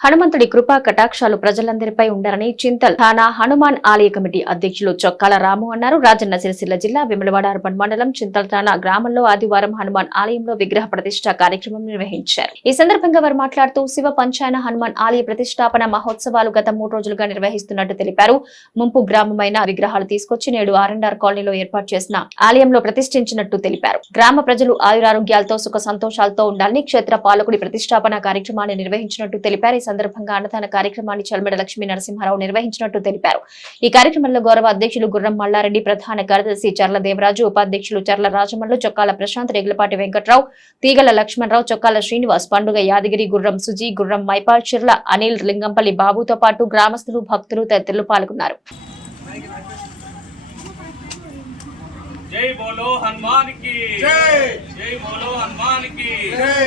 హనుమంతుడి కృపా కటాక్షాలు ప్రజలందరిపై ఉండాలని చింతల్ థానా హనుమాన్ ఆలయ కమిటీ అధ్యక్షులు చొక్కాల రాము అన్నారు. రాజన్న సిరిసిల్ల జిల్లా విమలవాడ అర్బన్ మండలం చింతల్ థానా గ్రామంలో ఆదివారం హనుమాన్ ఆలయంలో విగ్రహ ప్రతిష్ట కార్యక్రమం నిర్వహించారు. ఈ సందర్భంగా వారు మాట్లాడుతూ శివ పంచాయన హనుమాన్ ఆలయ ప్రతిష్టాపన మహోత్సవాలు గత మూడు రోజులుగా నిర్వహిస్తున్నట్టు తెలిపారు. ముంపు గ్రామమైన విగ్రహాలు తీసుకొచ్చి నేడు ఆర్ఎండ్ఆర్ కాలనీలో ఏర్పాటు చేసిన ఆలయంలో ప్రతిష్ఠించినట్టు తెలిపారు. గ్రామ ప్రజలు ఆయురారోగ్యాలతో సుఖ సంతోషాలతో ఉండాలని క్షేత్ర పాలకుడి ప్రతిష్టాపన కార్యక్రమాన్ని నిర్వహించినట్టు తెలిపారు. సందర్భంగా అన్నదాన కార్యక్రమాన్ని చల్మడ లక్ష్మీ నరసింహారావు నిర్వహించినట్టు తెలిపారు. ఈ కార్యక్రమంలో గౌరవ అధ్యక్షులు గుర్రం మల్లారెడ్డి ప్రధాన కార్యదర్శి చర్ల దేవరాజు ఉపాధ్యక్షులు చర్ల రాజమల్లు చొక్కాల ప్రశాంత్ రేగులపాటి వెంకట్రావు తీగల లక్ష్మణరావు చొక్కాల శ్రీనివాస్ పండుగ యాదగిరి గుర్రం సుజీ గుర్రం మైపాల్ చిర్ల అనిల్ లింగంపల్లి బాబుతో పాటు గ్రామస్తులు భక్తులు తదితరులు పాల్గొన్నారు. జై బోలో హనుమాన్కి జై! జై బోలో హనుమాన్కి జై!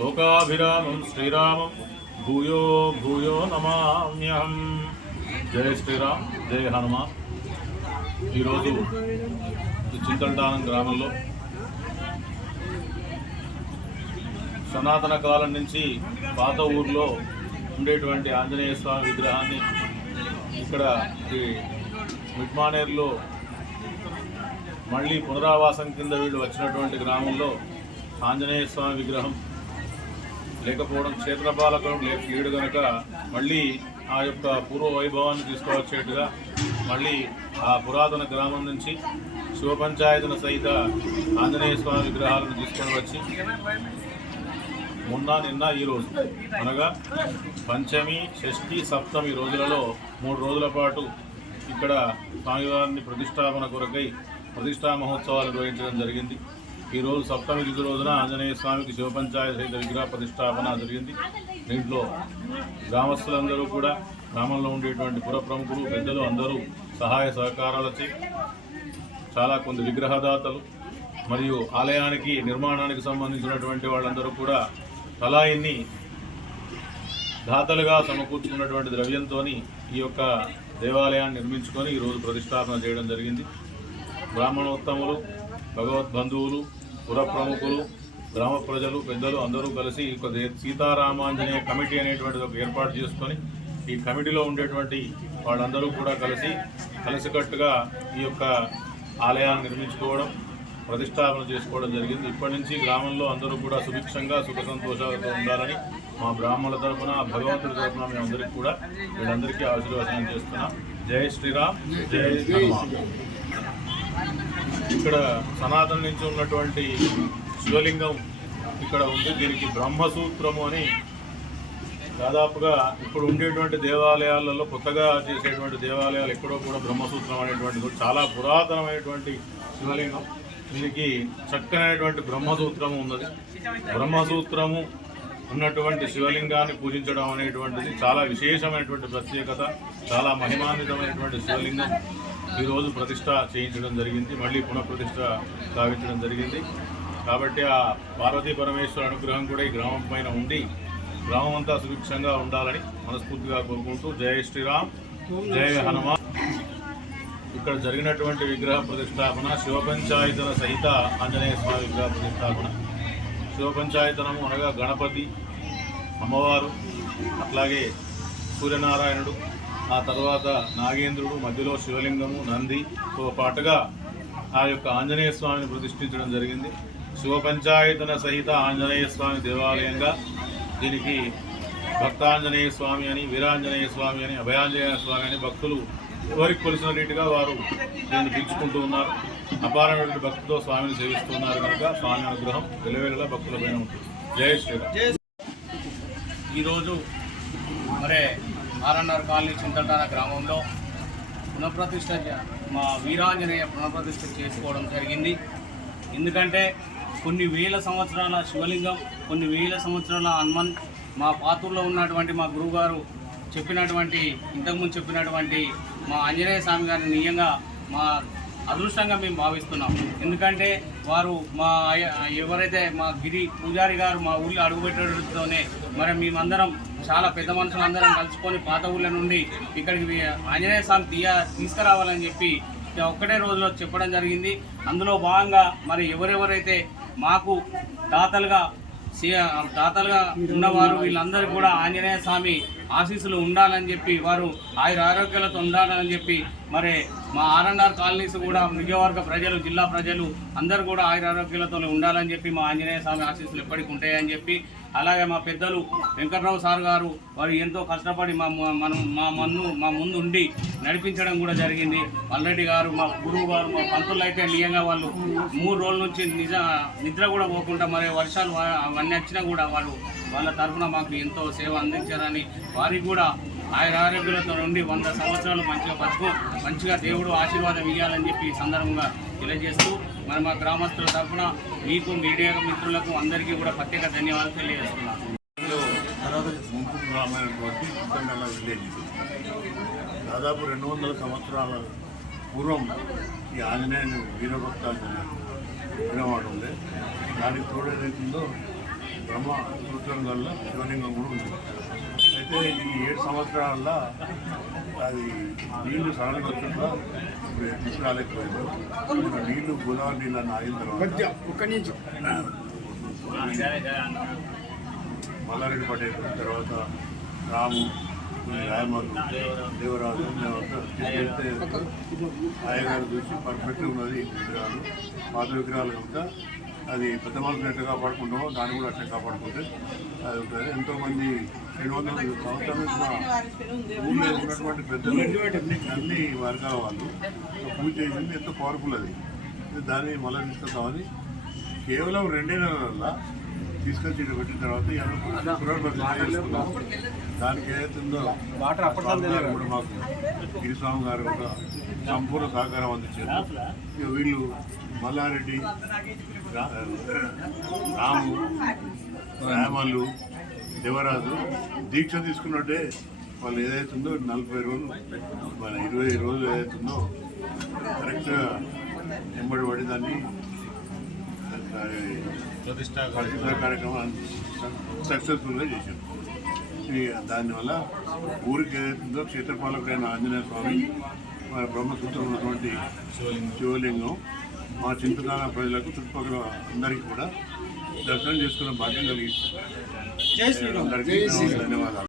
లోకాభిరామం శ్రీరామం. భూయో భూయో నమామ్యహం. జయ శ్రీరామ్ జయ హనుమాన్. ఈరోజు ఈ చింతల్టానం గ్రామంలో సనాతన కాలం నుంచి పాత ఊర్లో ఉండేటువంటి ఆంజనేయ స్వామి విగ్రహాన్ని ఇక్కడ ఈ మిడ్మానేర్లో మళ్ళీ పునరావాసం కింద వీళ్ళు వచ్చినటువంటి గ్రామంలో ఆంజనేయ స్వామి విగ్రహం లేకపోవడం క్షేత్రపాలకం లేక కీడు కనుక మళ్ళీ ఆ యొక్క పూర్వ వైభవాన్ని తీసుకువచ్చేట్టుగా మళ్ళీ ఆ పురాతన గ్రామం నుంచి శివ పంచాయతన సహిత ఆంజనేయ స్వామి విగ్రహాలను తీసుకొని వచ్చి మొన్న నిన్న ఈ రోజు అనగా పంచమి షష్ఠి సప్తమి రోజులలో మూడు రోజుల పాటు ఇక్కడ స్వామివారిని ప్రతిష్టాపన కొరకై ప్రతిష్టా మహోత్సవాలు నిర్వహించడం జరిగింది. ఈరోజు సప్తమి తిథి రోజున ఆంజనేయ స్వామికి శివపంచాయత సహిత విగ్రహ ప్రతిష్టాపన జరిగింది. దీంట్లో గ్రామస్తులందరూ కూడా గ్రామంలో ఉండేటువంటి పుర ప్రముఖులు పెద్దలు అందరూ సహాయ సహకారాలచే చాలా కొంత విగ్రహదాతలు మరియు ఆలయానికి నిర్మాణానికి సంబంధించినటువంటి వాళ్ళందరూ కూడా తలా ఎన్ని దాతలుగా సమకూర్చుకున్నటువంటి ద్రవ్యంతో ఈ యొక్క దేవాలయాన్ని నిర్మించుకొని ఈరోజు ప్రతిష్టాపన చేయడం జరిగింది. బ్రాహ్మణోత్తములు భగవద్బంధువులు పుర ప్రముఖులు గ్రామ ప్రజలు పెద్దలు అందరూ కలిసి ఒక సీతారామాంజనేయ కమిటీ అనేటువంటిది ఒక ఏర్పాటు చేసుకొని ఈ కమిటీలో ఉండేటువంటి వాళ్ళందరూ కూడా కలిసి కలిసికట్టుగా ఈ యొక్క ఆలయాన్ని నిర్మించుకోవడం ప్రతిష్టాపన చేసుకోవడం జరిగింది. ఇప్పటి నుంచి గ్రామంలో అందరూ కూడా సుభిక్షంగా సుఖ సంతోషాలతో ఉండాలని మా బ్రాహ్మణుల తరఫున భగవంతుడి తరఫున మేమందరికీ కూడా వీళ్ళందరికీ ఆశీర్వచనం చేస్తున్నాం. జై శ్రీరామ్ జై హనుమాన్. ఇక్కడ సనాతన నుంచి ఉన్నటువంటి శివలింగం ఇక్కడ ఉంది. దీనికి బ్రహ్మసూత్రము అని దాదాపుగా ఇప్పుడు ఉండేటువంటి దేవాలయాలలో కొత్తగా చేసేటువంటి దేవాలయాలు ఎక్కడో కూడా బ్రహ్మసూత్రం అనేటువంటిది చాలా పురాతనమైనటువంటి శివలింగం. దీనికి చక్కనైనటువంటి బ్రహ్మసూత్రము ఉన్నది. బ్రహ్మసూత్రము ఉన్నటువంటి శివలింగాన్ని పూజించడం అనేటువంటిది చాలా విశేషమైనటువంటి ప్రత్యేకత చాలా మహిమాన్వితమైనటువంటి శివలింగం. ఈరోజు ప్రతిష్ట చేయించడం జరిగింది. మళ్ళీ పునఃప్రతిష్ట స్థాపించడం జరిగింది. కాబట్టి ఆ పార్వతీ పరమేశ్వర అనుగ్రహం కూడా ఈ గ్రామం పైన ఉండి గ్రామం అంతా సుభిక్షంగా ఉండాలని మనస్ఫూర్తిగా కోరుకుంటూ జయ శ్రీరామ్ జయ హనుమాన్. ఇక్కడ జరిగినటువంటి విగ్రహ ప్రతిష్టాపన శివపంచాయతన సహిత ఆంజనేయ స్వామి విగ్రహ ప్రతిష్టాపన. శివపంచాయతనము అనగా గణపతి అమ్మవారు అట్లాగే సూర్యనారాయణుడు ఆ తర్వాత నాగేంద్రుడు మధ్యలో శివలింగము నందితో పాటుగా ఆ యొక్క ఆంజనేయ స్వామిని ప్రతిష్ఠించడం జరిగింది. శివపంచాయతన సహిత ఆంజనేయ స్వామి దేవాలయంగా దీనికి భక్తాంజనేయ స్వామి అని వీరాంజనేయ స్వామి అని అభయాంజనేయ స్వామి అని భక్తులు ఎవరికి కొలిసిన రీతిగా వారు దీన్ని పిలుచుకుంటూ ఉన్నారు. అపారమైనటువంటి భక్తితో స్వామిని సేవిస్తున్నారు కనుక స్వామి అనుగ్రహం వెలువెల్లా భక్తులపైన ఉంటుంది. జయ శ్రీరామ్. ఈరోజు మరే ఆర్ఎన్ఆర్ కాలనీ చింతల్టాన గ్రామంలో పునఃప్రతిష్ఠ మా వీరాంజనేయ పునఃప్రతిష్ఠ చేసుకోవడం జరిగింది. ఎందుకంటే కొన్ని వేల సంవత్సరాల శివలింగం కొన్ని వేల సంవత్సరాల హనుమన్ మా పాతూరులో ఉన్నటువంటి మా గురువుగారు చెప్పినటువంటి ఇంతకుముందు చెప్పినటువంటి మా ఆంజనేయ స్వామి గారిని నిజంగా మా అదృష్టంగా మేము భావిస్తున్నాం. ఎందుకంటే వారు మా ఎవరైతే మా గిరి పూజారి గారు మా ఊళ్ళో అడుగుపెట్టడంతోనే మరి మేమందరం చాలా పెద్ద మనుషులు అందరం కలుసుకొని పాత ఊళ్ళ నుండి ఇక్కడికి ఆంజనేయ స్వామి తీయ తీసుకురావాలని చెప్పి ఒక్కటే రోజులో చెప్పడం జరిగింది. అందులో భాగంగా మరి ఎవరెవరైతే మాకు దాతలుగా దాతలుగా ఉన్నవారు వీళ్ళందరూ కూడా ఆంజనేయ స్వామి ఆశీస్సులు ఉండాలని చెప్పి వారు ఆయుర ఆరోగ్యాలతో ఉండాలని చెప్పి మరి మా ఆర్ఎన్ఆర్ కాలనీస్ కూడా మృగవర్గ ప్రజలు జిల్లా ప్రజలు అందరూ కూడా ఆయుర ఆరోగ్యాలతో ఉండాలని చెప్పి మా ఆంజనేయ స్వామి ఆశీస్సులు ఎప్పటికీ ఉంటాయని చెప్పి అలాగే మా పెద్దలు వెంకట్రావు సార్ గారు వారు ఎంతో కష్టపడి మా మనం మా మన్ను మా ముందు ఉండి నడిపించడం కూడా జరిగింది. మల్రెడ్డి గారు మా గురువు గారు మా పంతులు అయితే నిజంగా వాళ్ళు మూడు రోజుల నుంచి నిజ నిద్ర కూడా పోకుండా మరి వర్షాలు అవన్నీ వచ్చినా కూడా వాళ్ళు వాళ్ళ తరఫున మాకు ఎంతో సేవ అందించారని వారికి కూడా ఆయన ఆరోగ్యాలతో నుండి వంద సంవత్సరాలు మంచిగా బతుకు మంచిగా దేవుడు ఆశీర్వాదం ఇవ్వాలని చెప్పి ఈ సందర్భంగా తెలియజేస్తూ మరి మా గ్రామస్తుల తరఫున మీకు మీడియా మిత్రులకు అందరికీ కూడా ప్రత్యేక ధన్యవాదాలు తెలియజేస్తున్నాను గ్రామైనటువంటి కుక్కనల్ల విలేజ్ దాదాపు రెండు వందల సంవత్సరాల పూర్వం ఈ ఆంజనేయుని వీరభక్త వినవాడు ఉండే. దానికి తోడేదైతుందో బ్రహ్మ సూత్రం వల్ల శివలింగం కూడా ఉంది. అయితే ఈ ఏడు సంవత్సరాల అది నీళ్ళు సడన్గా వచ్చిన తీసుకురాలేకపోయారు నీళ్ళు గోదావరి నీళ్ళు అని ఆగిన తర్వాత మల్లారెడ్డి పటేల్ తర్వాత రాము రాయమల్లు దేవరాజు తీసుకెళ్తే ఆయగారు చూసి పర్ఫెక్ట్గా ఉన్నది విగ్రహాలు. పాత విగ్రహాలు కనుక అది పెద్ద మనసు ఎట్లా కాపాడుకుంటామో దాన్ని కూడా అట్లా కాపాడుకుంటే అది ఉంటుంది. ఎంతోమంది రెండు వందల సంవత్సరాల ఊళ్ళో ఉన్నటువంటి పెద్దలు అన్ని వర్గాల వాళ్ళు పూజ చేసింది ఎంతో పవర్ఫుల్ అది. దాన్ని మళ్ళీ తీసుకొస్తామని కేవలం రెండే నెలల తీసుకొచ్చి ఇక్కడ పెట్టిన తర్వాత దానికి ఏదైతుందో కూడా మాకు గిరిస్వామి గారు కూడా సంపూర్ణ సహకారం అందించారు. వీళ్ళు మల్లారెడ్డి రా- రాము రామల్లు దేవరాజు దీక్ష తీసుకున్నట్టే వాళ్ళు ఏదైతుందో నలభై రోజులు మన ఇరవై రోజులు ఏదైతుందో కరెక్ట్గా వెంబడి పడి దాన్ని ప్రతిష్టా కార్యక్రమం సక్సెస్ఫుల్గా చేశారు. దానివల్ల ఊరికి ఏదైతుందో క్షేత్రపాలకుడైన ఆంజనేయ స్వామి మన బ్రహ్మసూత్రం ఉన్నటువంటి శివలింగం మా చింతకాల ప్రజలకు చుట్టుపక్కల అందరికీ కూడా దర్శనం చేసుకున్న భాగ్యం కలిగి అందరికీ ధన్యవాదాలు.